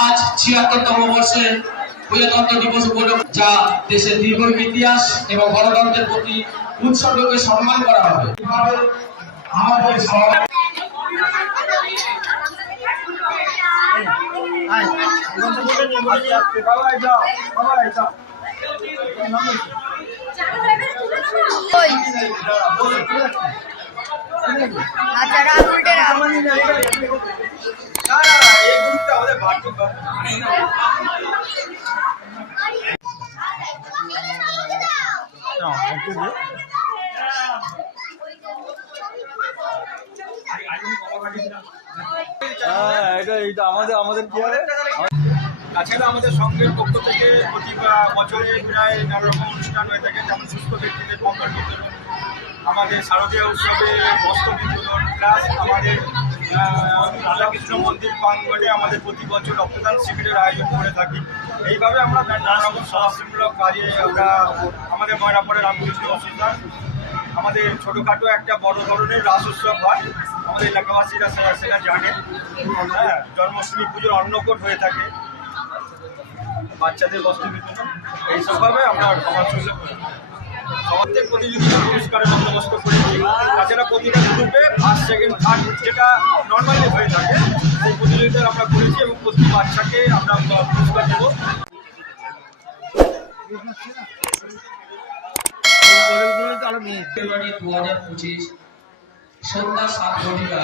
আজ ছিয়াত্তরতম বর্ষের প্রজাতন্ত্র দিবস উপলক্ষে যা দেশের দীর্ঘ ইতিহাস এবং গণতন্ত্রের প্রতি উৎসর্গকে সম্মান করা হবে। আমাদের আচ্ছা হ্যাঁ এটা এটা আমাদের আমাদের কি হবে তাছাড়া আমাদের সংঘের পক্ষ থেকে প্রতি বছরে প্রায় নানা রকম অনুষ্ঠান হয়ে থাকে। যেমন সুস্থ ব্যক্তিদের আমাদের শারদীয় উৎসবে বস্ত্র বিতরণ প্লাস আমাদের রাধাকৃষ্ণ মন্দির প্রাঙ্গণে আমাদের প্রতি বছর রক্তদান শিবিরের আয়োজন করে থাকি। এইভাবে আমরা নানা রকম সমাজসেমূলক কাজে আমরা আমাদের ময়নাপড়ে রামকৃষ্ণ অসুবিধা আমাদের ছোটোখাটো একটা বড় ধরনের রাস উৎসব হয়। আমাদের এলাকাবাসীরা সেটা সেটা জানে। হ্যাঁ জন্মাষ্টমী পুজোর অন্নকট হয়ে থাকে। বাচ্চাদের বস্ত্র বিতরণ এইসবভাবে আমরা সমাজ সমাজের প্রতিযোগিতা পুরস্কারের বন্দোবস্ত করেছি তাছাড়া প্রতিটা গ্রুপে ফার্স্ট সেকেন্ড থার্ড যেটা নর্মালি হয়ে থাকে, সেই প্রতিযোগিতা আমরা করেছি এবং প্রতি বাচ্চাকে আমরা পুরস্কার দেবো। ফেব্রুয়ারি দু হাজার পঁচিশ সন্ধ্যা সাত ঘটিকা